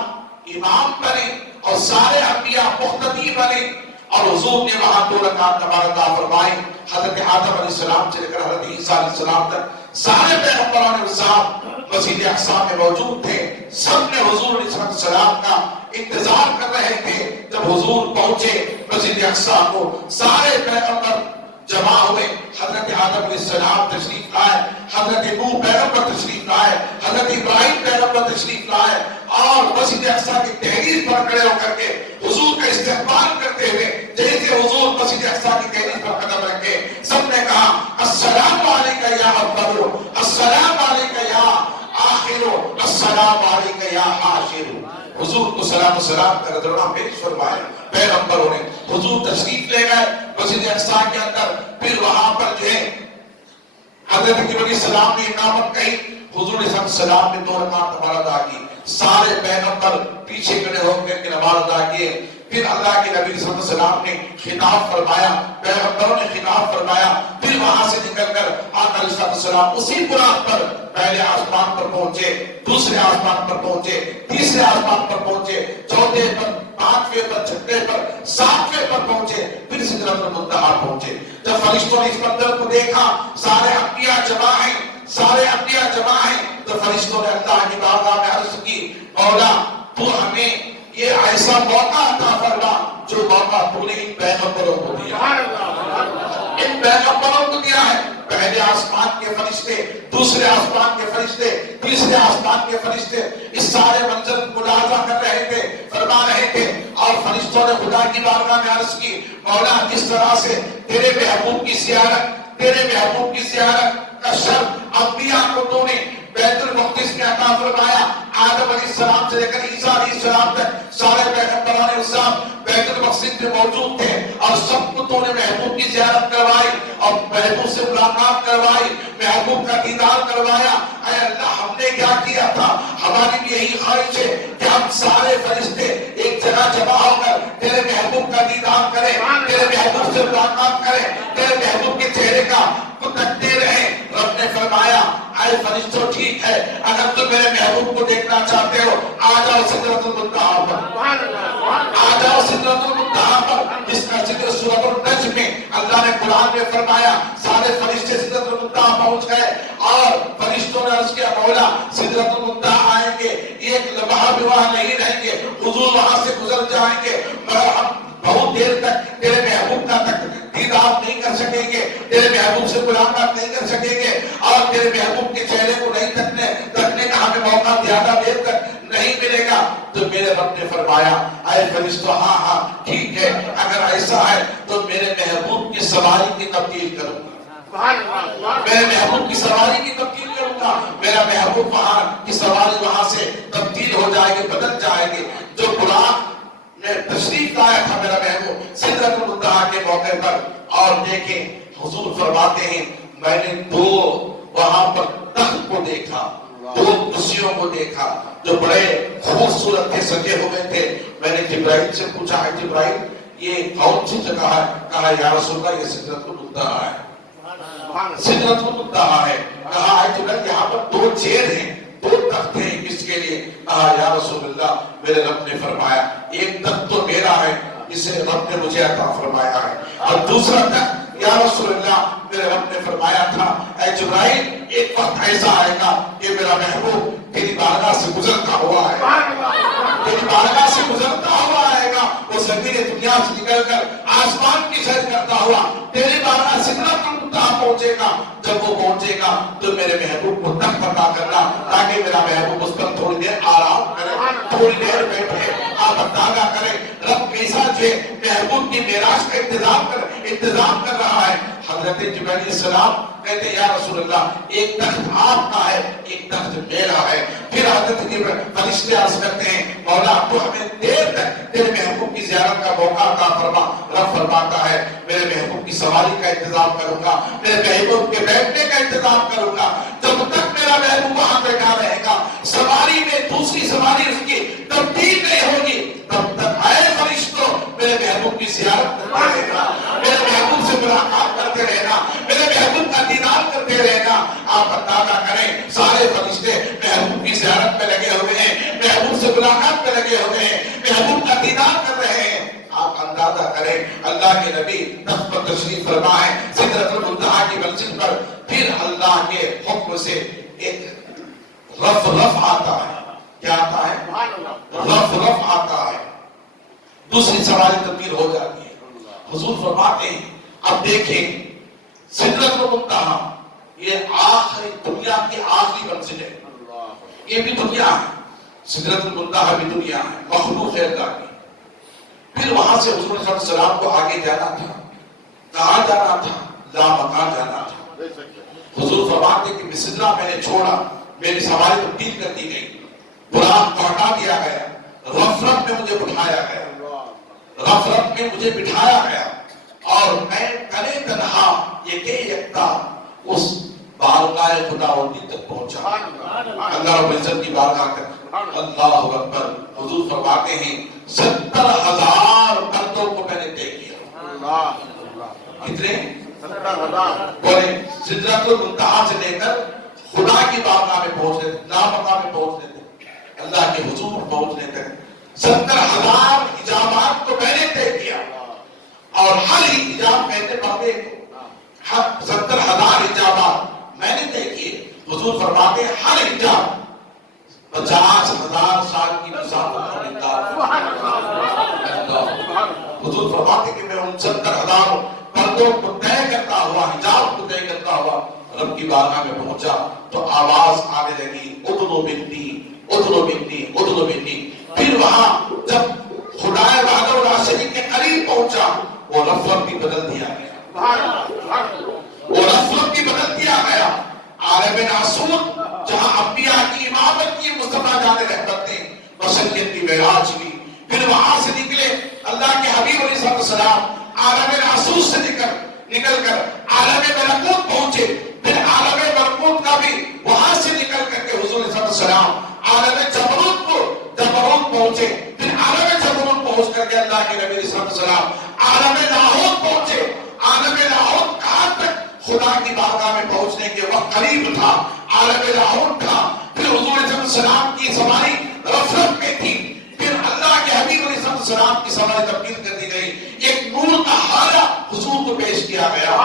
امام بنے اور سارے انبیاء مقتدی بنے، اور حضور نے وہاں 2 رکعت نماز ادا فرمائی۔ حضرت آدم علیہ السلام سے لے کر حضرت عیسیٰ علیہ السلام تک سارے پیغمبران صاحب مسجد اقصی میں موجود تھے۔ سب نے حضور علیہ السلام کا انتظار کر رہے تھے۔ جب حضور پہنچے مسجد اقصی کو سارے پیغمبر جمع ہوئے۔ حضرت آدم علیہ السلام تشریف لائے، حضرت نوح پیغمبر تشریف لائے، حضرت ابراہیم پیغمبر تشریف لائے، اور مسجد اقصی کی دہلیز پر کھڑے ہو کر کے حضور کا استقبال کرتے ہوئے جیسے حضور مسجد اقصی کی دہلیز پر قدم رکھے، سب نے کہا السلام علیکہ یا اول، السلام علیکہ یا آخر، السلام علیکہ یا حاشر۔ حضور کو سلام کا نذرانہ پیش فرمایا پیغمبروں نے۔ حضور تشریف لے گئے مسجد اقصی کے اندر۔ پھر وہاں پر جو ہے حضرت جبرائیل علیہ السلام نے اقامت کہی، حضور علیہ السلام نے 2 رکعت نماز ادا کی۔ سارے پیغمبر پیچھے کھڑے ہو کر کے نماز ادا کیے۔ پھر اللہ کے نبی صلی اللہ علیہ وسلم نے خطاب فرمایا، پیغمبروں نے خطاب فرمایا۔ پھر وہاں سے نکل کر آقا علیہ السلام اسی بنیاد پر پہلے آسمان پر پہنچے، دوسرے آسمان پر پہنچے، تیسرے آسمان پر پہنچے، چوتھے پر، 5ویں پر، 6ویں پر، 7ویں پر پہنچے، پھر سدرۃ المنتہا پہنچے۔ جب فرشتوں نے اس منظر کو دیکھا، سارے انبیاء جمع ہیں، سارے انبیاء جمع ہیں، تو فرشتوں نے اللہ کی بارگاہ میں عرض کی، مولا تو ہمیں یہ ایسا موقع عطا فرما جو موقع تو نے ان پیغمبروں کو دیا، ان پیغمبروں کو دیا ہے۔ پہلے آسمان کے فرشتے، دوسرے آسمان کے فرشتے، تیسرے آسمان کے فرشتے اس سارے منظر کو ملاحظہ کر رہے تھے، فرما رہے تھے، اور فرشتوں نے خدا کی بارگاہ میں عرض کی، مولا جس طرح سے تیرے محبوب کی زیارت، تیرے محبوب کی زیارت کا شرف انبیاء کو تو نے بیت المقدس میں عطا فرمایا، آدم علیہ السلام سے لے کر عیسیٰ علیہ السلام تک سارے پیغمبران اسلام بیت المقدس میں موجود تھے، اور سب کو تو نے محبوب کی زیارت کروائی اور محبوب سے ملاقات کروائی، محبوب کا دیدار کروایا۔ اے اللہ ہم نے کیا کیا تھا؟ ہماری بھی یہی خواہش ہے کہ ہم سارے فرشتے ایک جگہ جمع ہو کر تیرے محبوب کا دیدار کریں، تیرے محبوب سے ملاقات کریں، تیرے محبوب کے چہرے کا کو تکتے رہیں۔ رب نے فرمایا اے فرشتوں ٹھیک ہے، اگر تم میرے محبوب کو دیکھنا چاہتے ہو آ جاؤ سدرۃ المنتہا پر، آ جاؤ سدرۃ المنتہا پر، جس کا ذکر سورۃ النجم میں اللہ نے قرآن میں فرمایا۔ سارے فرشتے سدرۃ المنتہا پہنچ گئے اور فرشتوں نے عرض کیا مولا سدرۃ المنتہا آئیں گے، ایک لمحہ بھی وہاں نہیں رہیں گے، حضور وہاں سے گزر جائیں گے، مگر ہم بہت دیر تک تیرے محبوب کا دیدار نہیں کر سکیں گے، تیرے محبوب سے ملاقات نہیں کر سکیں گے، اور تیرے محبوب کے چہرے کو نہیں تکنے کا ہمیں موقع زیادہ دیر تک نہیں ملے گا۔ تو میرے رب نے فرمایا اے فرشتوں ہاں ہاں ٹھیک ہے، اگر ایسا ہے تو میرے محبوب کی سواری کی تبدیل کروں گا، میرے محبوب کی سواری کی تبدیل کروں گا، میرا محبوب وہاں کی سواری وہاں سے تبدیل ہو جائے گی، بدل جائے گی۔ جو قرآن میں تشریف لایا تھا میرا محبوب سدرۃ المنتہا کے موقع پر، اور دیکھیں حضور فرماتے ہیں میں نے 2 وہاں پر تخت کو دیکھا، دو کرسیوں کو دیکھا جو بڑے خوبصورت تھے، سجے ہوئے تھے. میں نے جبرائیل سے پوچھا ہے جبرائیل یہ کون سی جگہ ہے؟ کہا یا رسول اللہ یہ سدرۃ المنتہا ہے. سدرۃ المنتہا ہے. کہا ہے جبرائیل یہاں پر دو چیئر ہیں، دو تخت ہیں، کس کے لیے؟ کہا یا رسول اللہ میرے رب نے فرمایا ایک تخت تو میرا ہے اسے رب نے مجھے عطا فرمایا ہے، اور دوسرا تخت یا رسول اللہ میرے رب نے فرمایا تھا اے جبرائیل ایک وقت ایسا آئے گا کہ میرا محبوب تیری بارگاہ سے گزرتا ہوا آئے گا، تیری بارگاہ سے گزرتا ہوا آئے گا، وہ زمین دنیا سے نکل کر آسمان کی سیر کرتا ہوا تیری بارگاہ سدرۃ المنتہا پہنچے گا. جب وہ پہنچے گا تو میرے محبوب کو تخت عطا کرنا تاکہ میرا محبوب اس پر تھوڑی دیر آرام کرے، تھوڑی دیر بیٹھے، آپ اندازہ کریں رب کیسا جو محبوب کی معراج کا انتظام کر رہا ہے. حضرت جبرائیل علیہ السلام کہتے ہیں یا رسول اللہ ایک تخت آپ کا ہے ایک تخت میرا ہے. پھر حضرت فرشتے عرض کرتے ہیں مولا تو ہمیں دیر تک تیرے محبوب کی زیارت کا موقع عطا فرما. رب فرماتا ہے میرے محبوب کی سواری کا انتظام کروں گا، میرے محبوب کے بیٹھنے کا انتظام کروں گا. جب تک میرا محبوب وہاں بیٹھا رہے گا سواری میں دوسری سواری اس کی تبدیل نہیں ہوگی تب تک اے فرشتوں میرے محبوب کی زیارت کرتے رہنا، میرے محبوب سے ملاقات کرتے رہنا، میرے محبوب کا دیدار کرتے رہنا. آپ اندازہ کریں سارے فرشتے محبوب کی زیارت میں لگے ہوئے ہیں، محبوب سے ملاقات میں لگے ہوئے ہیں، محبوب کا دیدار کر رہے ہیں. آپ اندازہ کریں اللہ کے نبی تخت پر تشریف فرما ہے سدرۃ المنتہا کی منزل پر. پھر اللہ کے حکم سے ایک رف آتا ہے. کیا آتا ہے؟ رف آتا ہے. دوسری سواری تبدیل ہو جاتی ہے. حضور فرماتے ہیں اب دیکھیں سدرۃ المنتہا یہ آخری دنیا کی آخری منزل ہے. یہ بھی دنیا ہے، سدرۃ المنتہا بھی دنیا ہے، مخلوق ہے اللہ کی. پھر وہاں سے حضور صلی اللہ علیہ وسلم کو آگے جانا تھا. کہاں جانا تھا؟ لامکان جانا تھا. حضور فرماتے کہ بسم اللہ میں نے چھوڑا، میری سواری تبدیل کر دی گئی، براق کو ہٹا دیا گیا، رف میں مجھے بٹھایا گیا، رف میں مجھے بٹھایا گیا اور میں کنے تنہا یکتا اس بارگاہ خداوندی تک پہنچا. اللہ رب العزت کی بارگاہ تک. اللہ اکبر. حضور فرماتے ہیں 70,000 بندوں کو میں نے طے کیا. کتنے؟ 70,000. بولے سدرۃ المنتہا سے لے کر خدا کی بارگاہ میں پہنچنے تک، لامکان میں پہنچنے تک، اللہ کے حضور پہنچنے تک 70,000 حجابات کو میں نے طے کیا. اور ہر حجاب کہتے پڑھتے کو 70,000 حجابات میں نے طے کیے. حضور فرماتے ہیں ہر حجاب 50,000 سال کی مسافت کا مقدار. حضور فرماتے کہ میں ان 70,000 پردوں کو طے کرتا ہوا، حجاب کو طے کرتا ہوا رب کی بارگاہ میں پہنچا تو آواز آنے لگی ادنو بنتی ادنو بنتی ادنو بنتی. پھر وہاں جب خدائے وحدہ لا شریک کے قریب پہنچا وہ رفت بھی بدل دیا گیا، وہ رفت بھی بدل دیا گیا. عالم ناسوت جہاں انبیاء کی امامت کی مصطفیٰ جان رحمت نے بشریت کی معراج کی. پھر وہاں سے نکلے اللہ کے حبیب علیہ السلام عالم ناسوت سے نکل کر عالم ملکوت پہنچے. پھر عالم ملکوت کا بھی وہاں سے نکل کر کے حضور صلی اللہ علیہ وسلم عالم جبروت پہنچے. پھر عالم جبروت پہنچ کر کے اللہ کے نبی صلی اللہ علیہ وسلم عالم لاہوت پہنچے. عالم لاہوت کہاں تک؟ خدا کی بارگاہ میں پہنچنے کے وقت قریب تھا، عالم لاہوت تھا. پھر حضور صلی اللہ علیہ وسلم کی سواری رفرت میں تھی. پھر اللہ کے حبیب علیہ السلام کی سواری تبدیل کر دی گئی. ایک نور کا حالہ حضور کو پیش کیا گیا،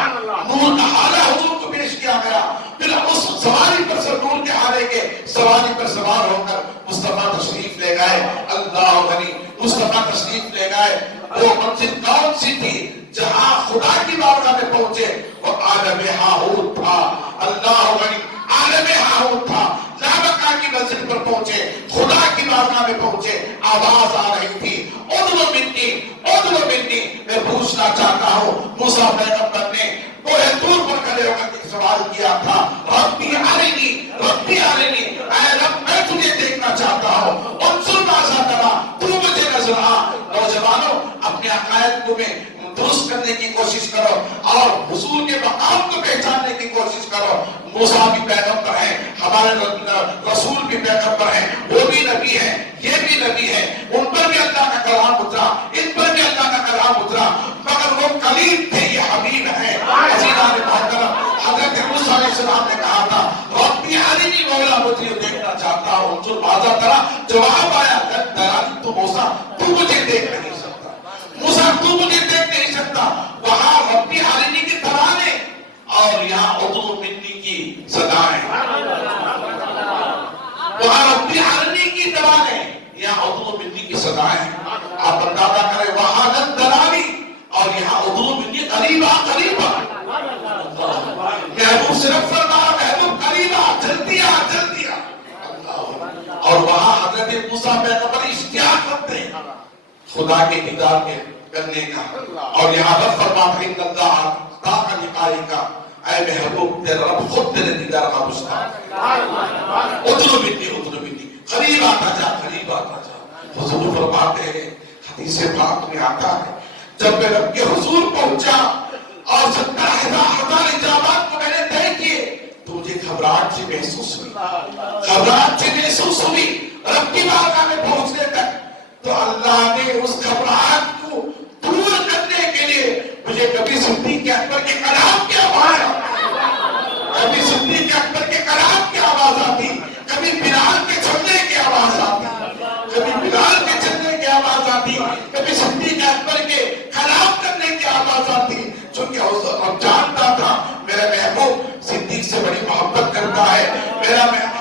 نور کا حالہ حضور کو پیش کیا گیا. پھر اس سواری پر سے نور کے حالے کے سواری پر سوار ہو کر مصطفیٰ تشریف لے گئے. اللہ غنی مصطفیٰ تشریف لے گئے. وہ منزل کون سی تھی جہاں خدا کی بارگاہ میں پہنچے؟ وہ عالم ہاہوت تھا. اللہ غنی عالم ہاہوت تھا. لامکان کی منزل پر پہنچے، خدا کی بارگاہ میں پہنچے. آواز آ رہی تھی ادنو بنتی ادنو بنتی. میں پوچھنا چاہتا ہوں موسیٰ پیغمبر نے کوہ طور پر کھڑے ہو کر ایک سوال کیا تھا ربی ارنی ربی ارنی، اے رب میں تجھے دیکھنا چاہتا ہوں. انظر ماذا ترا، تو مجھے نظر آ. نوجوانوں اپنے عقائد کو میں درست کرنے کی کوشش کرو اور حضور کے مقام کو پہچاننے کی کوشش کرو. موسیٰ بھی پیغمبر ہیں، ہمارے رسول بھی پیغمبر ہیں، وہ بھی نبی ہیں، یہ بھی نبی ہیں، ان پر بھی اللہ کا کلام اترا، ان پر بھی اللہ کا کلام اترا، مگر وہ کلیم تھے، یہ حبیب ہیں۔ عزیزان محترم، حضرت موسیٰ علیہ السلام نے کہا تھا ربی ارنی، مولا مجھے دیکھنا چاہتا ہوں، انظر ماذا ترى، جواب آیا لن ترانی، تو موسیٰ تو مجھے دیکھ نہیں سکتا، موسیٰ تو مجھے دیکھ نہیں سکتا۔ وہاں ربی ارنی کی ترانے اور یہاں اطلب منی کی صدائیں، وہاں ربی ارنی کی ترانے، یہاں اطلب منی کی صدائیں۔ آپ اندازہ کریں، وہاں لن ترانی اور یہاں اطلب منی، قریبا قریبا، محبوب صرف فرمایا محبوب قریبا، جلدی آ جلدی آ۔ اور وہاں حضرت موسیٰ پیغمبر اشتیاق رکھتے ہیں خدا کے دیدار کے کرنے کا، اور یہاں رب فرماتا ہے ان اللہ تاق لقائی کا، اے محبوب تیرا رب خود تیرے دیدار کا مشتاق ہے۔ ادھر بھی قریب آتا جا، قریب آتا جا۔ حضور فرماتے ہیں حدیث پاک میں آتا ہے جب میں رب کے حضور پہنچا اور 70,000 اجابات کو میں نے طے کیے تو مجھے گھبراہٹ سی محسوس ہوئی، گھبراہٹ سی محسوس ہوئی رب کی بارگاہ میں پہنچنے تک۔ تو اللہ نے اس گھبراہٹ کو دور کرنے کے لیے مجھے کبھی صدیق اکبر کے کلام کی آواز، کبھی صدیق اکبر کے کلام کی آواز آتی، کبھی بلال کے چلنے کی آواز آتی، کبھی بلال کے چلنے کی آواز آتی، کبھی صدیق اکبر کے کلام کرنے کی آواز آتی، چونکہ اب جانتا تھا میرا محبوب صدیق سے بڑی محبت کرتا ہے،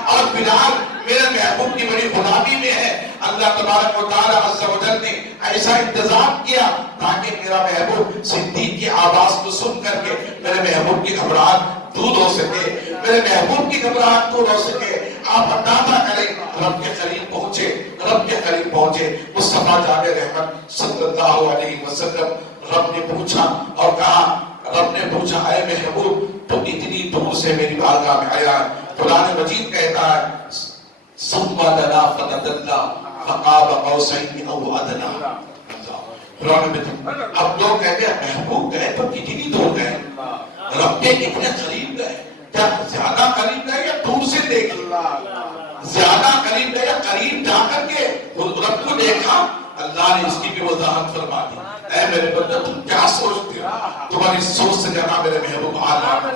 اور بلال میرے محبوب کی بڑی غلامی میں ہے۔ اللہ تبارک و تعالی عز و جل نے ایسا انتظام کیا تاکہ میرا محبوب صدیق کی آواز کو سن کر کے میرے محبوب کی گھبراہٹ دور ہو سکے، میرے محبوب کی گھبراہٹ دور ہو سکے۔ آپ اندازہ کریں رب کے قریب پہنچے، رب کے قریب پہنچے مصطفیٰ جان رحمت صلی اللہ علیہ وسلم۔ رب نے پوچھا اور کہا، رب نے پوچھا اے محبوب تو اتنی دور سے میری بارگاہ میں آیا ہے؟ قرآن مجید کہتا ہے ثم دنا فتدلى فقاب قوسين او ادنى۔ قرآن میں اب لوگ کہتے ہیں محبوب گئے تو کتنی دور گئے، رب کے کتنے قریب گئے، کیا زیادہ قریب گئے یا دور سے دیکھ لیا؟ زیادہ قریب گئے یا قریب جا کر کے رب کو دیکھا؟ اللہ نے اس کی بھی وضاحت فرما دی۔ اے میرے بندہ تم کیا سوچتے ہو؟ تمہاری سوچ سے زیادہ میرے محبوب اعلیٰ ہے،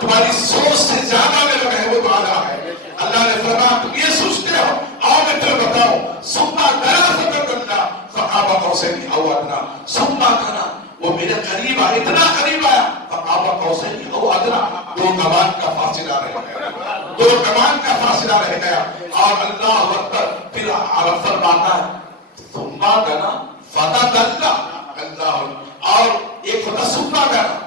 تمہاری سوچ سے زیادہ میرے محبوب اعلیٰ ہے۔ اللہ نے فرمایا تم یہ سوچتے ہو، آؤ میں تمہیں بتاؤں، سما کرا فتدلى فقاب قوسين او ادنى، سما کرا وہ میرے قریب آیا، اتنا قریب آیا، فقاب قوسين او ادنى، دو کمان کا فاصلہ رہ گیا، دو کمان کا فاصلہ رہ گیا۔ اور اللہ اکبر، پھر عرب فرماتا ہے ثم دنا فتدلى، اللہ، اور ایک ہوتا سما کرا،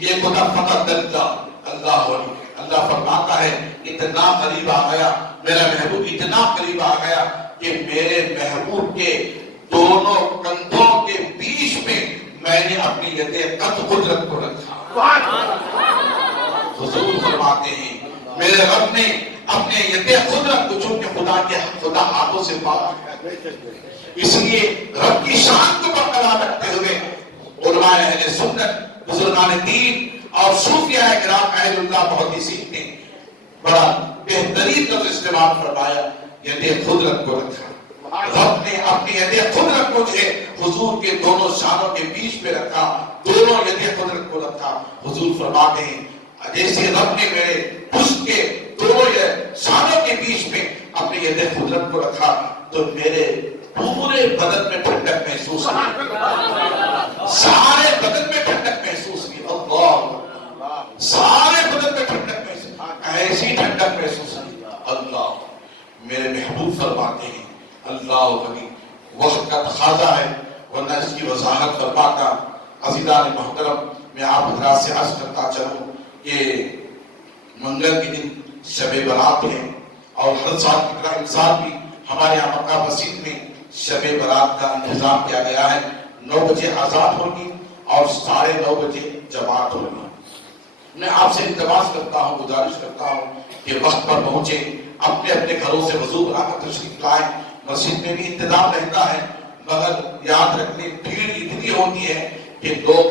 ایک ہوتا فتدلى، اللہ فرماتا ہے اتنا قریب آ گیا میرا محبوب، اتنا قریب آ گیا کہ میرے محبوب کے دونوں کندھوں کے بیچ میں میں نے اپنی ید قدرت کو رکھا۔ حضور فرماتے ہیں میرے رب نے اپنے ید قدرت کو، چونکہ خدا ہاتھوں سے پاک ہے، اس لیے رب کی شان کو برقرار رکھتے ہوئے علماء اہل سنت، بزرگان دین اور صوفیاء کرام اہل اللہ محدثین نے بڑا بہترین لفظ استعمال فرمایا، ید قدرت کو رکھا۔ رب نے اپنی ید قدرت کو جو ہے حضور کے دونوں شانوں کے بیچ میں رکھا، دونوں ید قدرت کو رکھا۔ حضور فرماتے ہیں جیسے رب نے میرے پشت کے دونوں شانوں کے بیچ میں اپنی ید قدرت کو رکھا تو میرے پورے بدن میں ٹھنڈک محسوس ہوئی، سارے بدن میں ٹھنڈک محسوس ہوئی، اللہ، سارے بدن میں ٹھنڈک محسوس، ایسی ٹھنڈک محسوس ہوئی۔ اللہ میرے محبوب فرماتے ہیں اللہ غنی، وقت کا تقاضا ہے ورنہ اس کی وضاحت فرماتا۔ عزیزان محترم، میں آپ حضرات سے عرض کرتا چلوں کہ منگل کے دن شب برات ہے اور ہر سال کی طرح اس سال بھی ہمارے یہاں مکہ مسجد میں شب برات کا انتظام کیا گیا ہے۔ 9 بجے آزاد ہوگی اور 9:30 بجے جماعت ہوگی۔ میں آپ سے التماس کرتا ہوں، گزارش کرتا ہوں کہ وقت پر پہنچے، اپنے اپنے گھروں سے وضو بنا کر تشریف لائیں۔ مسجد میں بھی انتظام رہتا ہے مگر یاد رکھنے بھیڑ اتنی ہوتی ہے کہ لوگ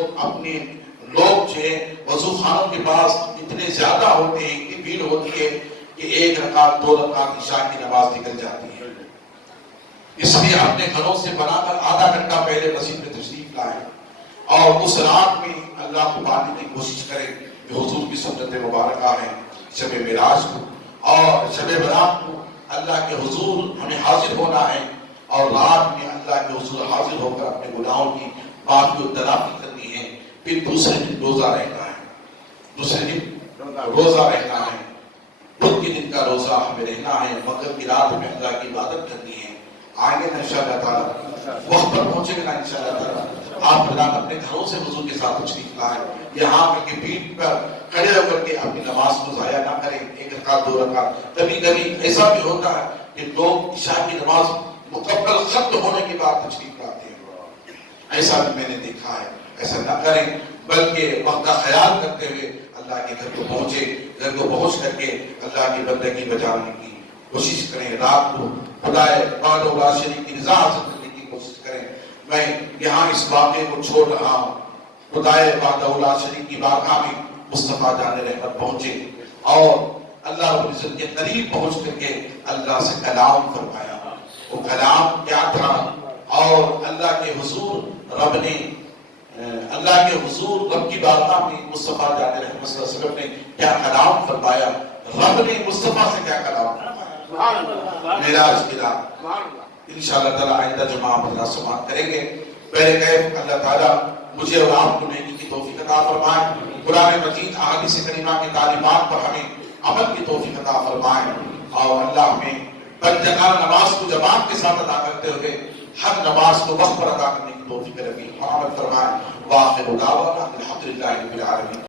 جو ہے وضو خانوں کے پاس اتنے زیادہ ہوتے ہیں، اتنی بھیڑ ہوتی ہے کہ 1 رکعت 2 رکعت عشاء کی نماز نکل جاتی ہے۔ اس لیے اپنے گھروں سے بنا کر آدھا گھنٹہ پہلے مسجد میں تشریف لائیں اور اس رات میں اللہ کو پانے کی کوشش کریں جو حضور کی سنت مبارکہ ہے شب معراج کو، اور شب برات کو اللہ کے حضور ہمیں حاضر ہونا ہے، اور رات میں اللہ کے حضور حاضر ہو کر اپنے گناہوں کی معافی و تلافی کرنی ہے۔ پھر دوسرے دن روزہ رہنا ہے، دوسرے دن روزہ رہنا ہے، بدھ کے دن کا روزہ ہمیں رہنا ہے، مغرب کی رات میں اللہ کی عبادت کرنی ہے۔ آئیں گے نا انشاءاللہ تعالیٰ، وقت پر پہنچیں گے نا انشاءاللہ تعالیٰ۔ آپ حضرات اپنے گھروں سے حضور کے ساتھ تشریف لائیں، یہاں پر کے بھیڑ پر کھڑے ہو کر کے اپنی نماز کو ضائع نہ کریں، 1 رکعت 2 رکعت۔ کبھی کبھی ایسا بھی ہوتا ہے کہ لوگ عشاء کی نماز مکمل ختم ہونے کے بعد تشریف لاتے ہیں، ایسا بھی میں نے دیکھا ہے۔ ایسا نہ کریں، بلکہ وقت کا خیال کرتے ہوئے اللہ کے گھر کو پہنچے، گھر کو پہنچ کر کے اللہ کی بندگی بجانے کی کوشش کریں، رات کو خدائے وحدہ لا شریک کی رضا حاصل کرنے کی کوشش کریں۔ میں یہاں اس واقعے کو چھوڑ رہا ہوں، خدائے وحدہ لا شریک کی بارگاہ میں مصطفیٰ جان رحمت پہنچے اور اللہ رب العزت کے قریب پہنچ کر کے اللہ سے کلام فرمایا۔ وہ کلام کیا تھا، اور اللہ کے حضور رب نے رب کی بارگاہ میں مصطفیٰ جان رحمت صلی اللہ علیہ وسلم نے کیا کلام فرمایا، رب نے مصطفیٰ سے کیا کلام فرمایا معراج کی رات۔ انشاءاللہ تعالیٰ آئندہ جمعہ حضرات سماعت کریں گے۔ پہلے کہے اللہ تعالیٰ مجھے اور آپ کو نیکی کی توفیق عطا فرمائے، قرآن مجید احادیث کریمہ کی تعلیمات پر ہمیں عمل کی توفیق عطا فرمائے، اور اللہ ہمیں پنجگانہ نماز کو جماعت کے ساتھ ادا کرتے ہوئے ہر نماز کو وقت پر ادا کرنے کی توفیق عطا فرمائے۔ وآخر دعوانا الحمدللہ رب العالمین۔